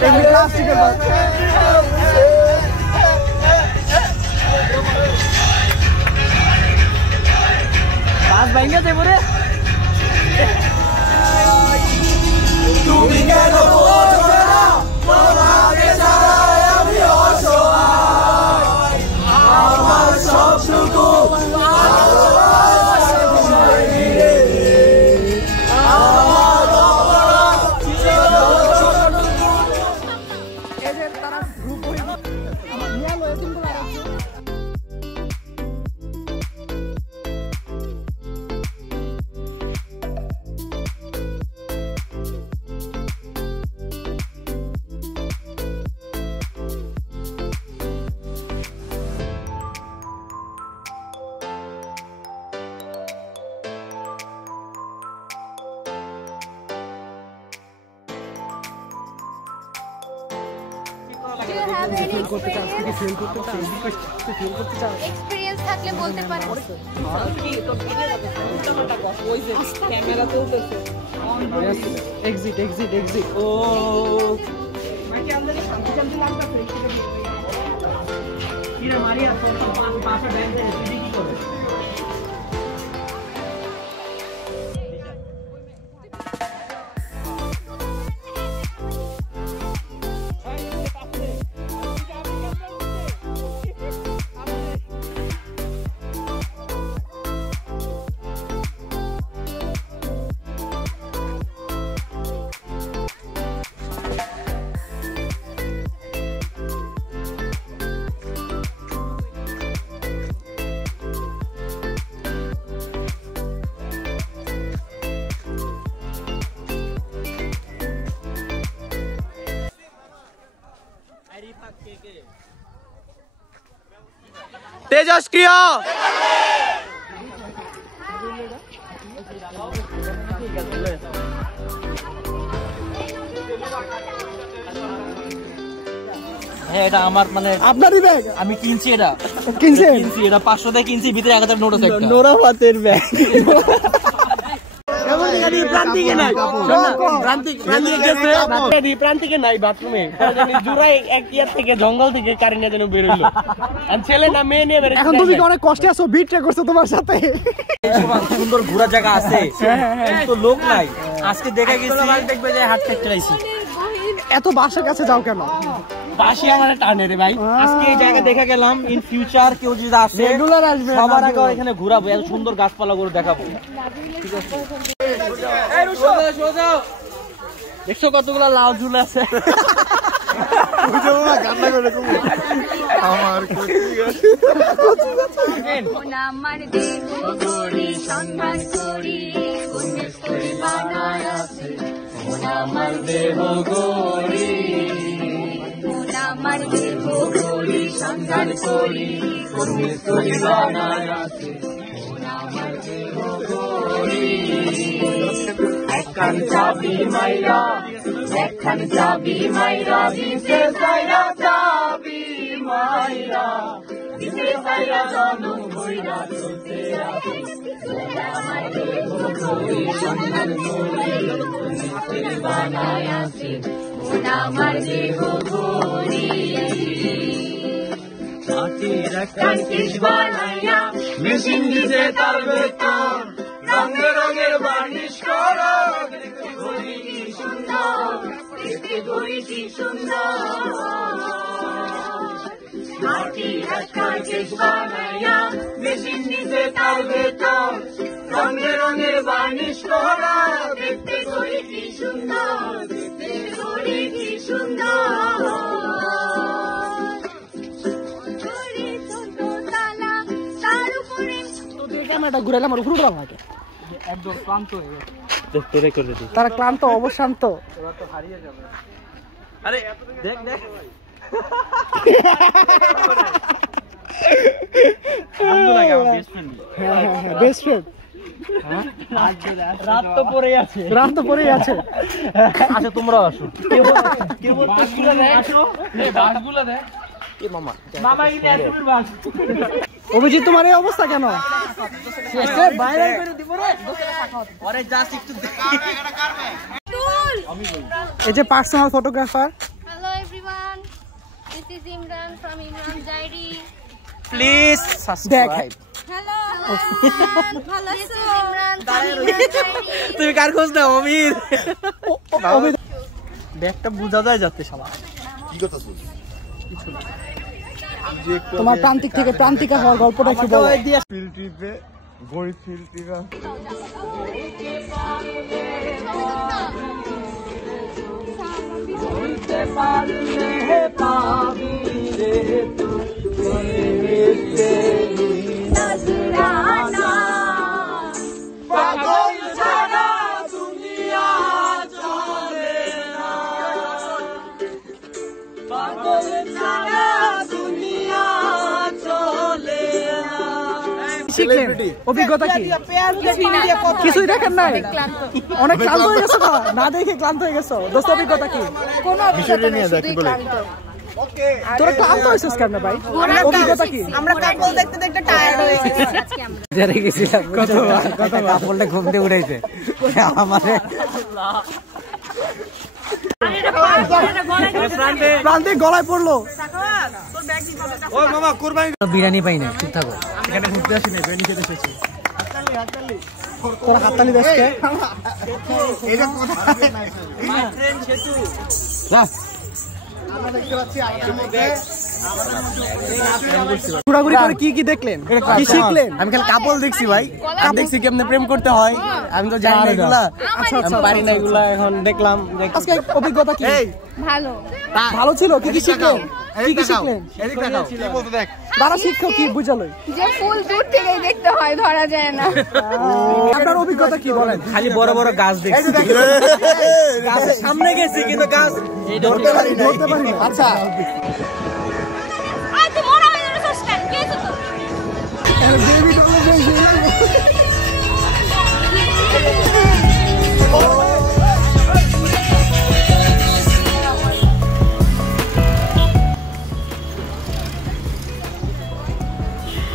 প্লাস্টিকের বাস ভাঙা দেবো রে। তুমি কেন বোঝো না তোমাকে ছাড়াই আমি অসহায়, আমার সবটুকু এক্সপেরিয়েন্স থাকলে বলতে পারেন। ক্যামেরা চলতেছে। Exit exit exit. ও মাকে আমাদের শান্তি শান্তি লাগতেছে। কি রে মারিয়া তোর তো পাশে ব্যাংক থেকে তুই কি করবে? তেজস্ক্রিয় হ্যাঁ এটা আমার মানে আপনারই ব্যাগ আমি কিনছি এটা কিনছি এটা 500 টাকা কিনছি ভিতরে 1000 নোট আছে একটা নোরা ভাতের ব্যাগ প্রান্তিকে নাই প্রান্তিকে নাই বাথরুমে জুরাই এক ইয়ার থেকে জঙ্গল থেকে কারিনা যেন বের হইলো ছেলে না মেয়ে নিয়ে বের এখন তুমি অনেক কষ্টে আছো বিটটা করছো তোমার সাথে সুন্দর ঘোরা জায়গা আছে তো লোক নাই আজকে দেখা গেছে দেখবে যে হাট থেকে আইছি এত বাসার কাছে যাও কেন বাসি আমার টানে রে ভাই আজকে এই জায়গা দেখা গেলাম ইন ফিউচার কেউ যদি আসে রেগুলার আসবে সবার আগে এখানে ঘোরাবো এত সুন্দর গাছপালা করে দেখাবো ঠিক আছে এই রুশো যাও দেখছো কতগুলা লাউ ঝুলে আছে বুঝো না গান্না করে তুমি আমার কচি গাছ আমার দেহ গড়ি সন্ধান করি কোন করি বানায় আছে আমার দেহ গড়ি আমার দেহ গড়ি সন্ধান করি কোন করি বানায় আছে আমার দেহ গড়ি একখান চাবি মাইরা দিতে সাইরা চাবি মাইরা দিতে সাইরা জানো ভইরা চলতে আছে আমার দেহ গড়ি সন্ধান করি কোন বানায় আছে আমার দেহ গড়ি মাটির একখান কিস বানাইয়া মেশিন দিতে তার ভেতর রঙে রঙের বার্নিশ করো দেখতে ঘড়ি কি সুন্দর দেখতে ঘড়ি কি সুন্দর মাটির একখান কিস বানাইয়া মেশিন দিতে তার ভেতর রঙে রঙের বার্নিশ করো দেখতে ঘড়ি কি সুন্দর দেখতে ঘড়ি কি সুন্দর ক্যামেরাটা ঘুরাইলাম আর উপরে লাগে একদম ক্লান্ত হয়ে গেছে দেখতে রেকর্ড দিই তারা ক্লান্ত অবশান্ত এবার তো হারিয়ে যাবে আরে দেখ দেখ বন্ধু লাগে আমার বেস্ট ফ্রেন্ড হ্যাঁ বেস্ট ফ্রেন্ড রাত তো পরেই আছে আচ্ছা তোমরা আসো কে বলতে শুনে দেখ আসো এই বাসগুলো দেখ এ মামা ইনি আসবে বাস অভিজিৎ তোমার এই অবস্থা কেন শেষে ভাইরাল করে দিব রে আরে জাস্ট একটু এই যে personal photographer This is Imran from Imran's Diary. Please subscribe. Hello. ভালো আছো? Imran from Imran's Diary. তুমি কার খোঁজ নাও? অমির। ব্যাগটা বোঝা যায় যাচ্ছে শালা। কি করতেছ? কিছু না। তোমার প্রান্তিক থেকে প্রান্তিকা হওয়ার গল্পটা একটু বলো। ফিল্ড ট্রিপে গরিব ফিল্ড ট্রিপে শিখলেন অভিজ্ঞতা কি? কিছুই দেখেন নাই? অনেক ক্লান্ত হয়ে গেছো না দেখে ক্লান্ত হয়ে গেছো? দোস্ত অভিজ্ঞতা কি? বিষয়টা নিয়ে দেখি বলে তোরা ক্লান্ত হয়েছিস কেন ভাই? অভিজ্ঞতা কি? আমরা কাপল দেখতে দেখতে টায়ার্ড হয়ে গেছি আজকে আমরা যারে গেছিলাম কতটা কাপড়টা ঘুমতে উড়াইছে আমারে প্রান্তিক গলায় পড়লো। ও মামা কুরবানি বিরিয়ানি পাই না, চুপ থাকো। এখানে ঘুরতে আসি না, বিরিয়ানি খেতে এসেছি। তোরা হাততালি দেশকে ঘোরাঘুরি করে কি কি দেখলেন, কি শিখলেন? আমি খালি কাপল দেখছি ভাই, দেখছি কেমনে প্রেম করতে হয়। আমি তো জানি না এগুলা, আমি পারি না এগুলা। এখন দেখলাম। আজকে অভিজ্ঞতা কি? ভালো। ভালো ছিল। কি কি শিখলেন? কি কি শিখলেন? দাঁড়া, শিক্ষক কি বুঝালো? যে ফুল দূর থেকেই দেখতে হয়, ধরা যায় না। আপনার অভিজ্ঞতা কি বলেন? খালি বড় বড় গাছ দেখছি, গাছের সামনে গেছি কিন্তু গাছ ধরতে পারি না। আচ্ছা, আয় তুই মরা হয়ে যাচ্ছিস কেন? কে তো তো? বেবি ডলে বেশি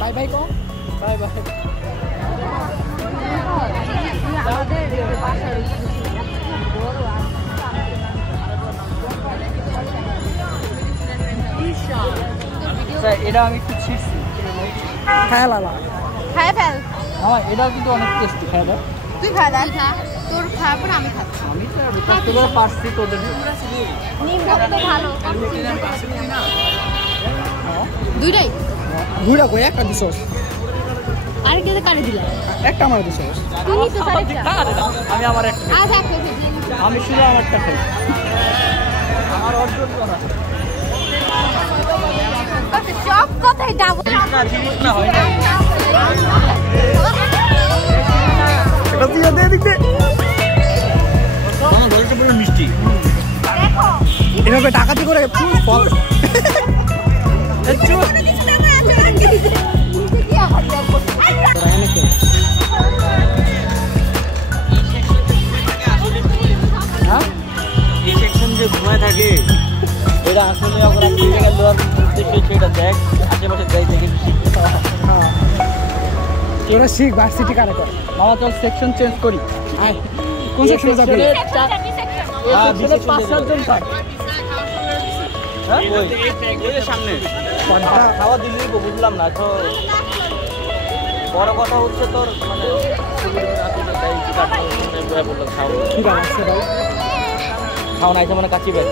বাই বাই কো বাই বাই। এটা আমি একটু ছিটছি। হ্যাঁ লালা, খায় ফেল। হ্যাঁ এটাও কিন্তু অনেক টেস্টি। খাই দাও। তুই খা দা। তোর খাওয়ার পর আমি খাচ্ছি। আমি তো কষ্ট করে পারছি তোদের জন্য। নিমটা তো ভালো। দুইটাই। ঘুরা কই একটা দিছস? আরেকটা কাটে দিলা। একটা আমার দিছস। তুমি তো আরেকটা। আমি আমার একটা আজ একটা খেয়ে। আমি শুধু আমারটা খাই। আমার অর্জন করা সব কথাই ডাবল না, জিনিস না হয় না। এটা দিয়ে দে দিক দে। আমার বলতে পুরো মিষ্টি। দেখো এভাবে ডাকাতি করে ফল এই সেকশন যে ঘুমায় থাকে এটা আসলে আমরা ফিজিক্যাল দেওয়ার উদ্দেশ্যে সেটা দেখ আশেপাশে যাই থেকে শিখতে পাওয়া। ওরা শিখ ভার্সিটি কারে করে। মামা চল সেকশন চেঞ্জ করি। আয় কোন সেকশনে যাবে? সেকশনে 5-7 জন থাক। হ্যাঁ ওই সামনে খাওয়া দিলেই বুঝলাম না তো। বড় কথা হচ্ছে তোর মানে কি বানাচ্ছে ভাই? খাওয়া নাই মানে কাচি বের।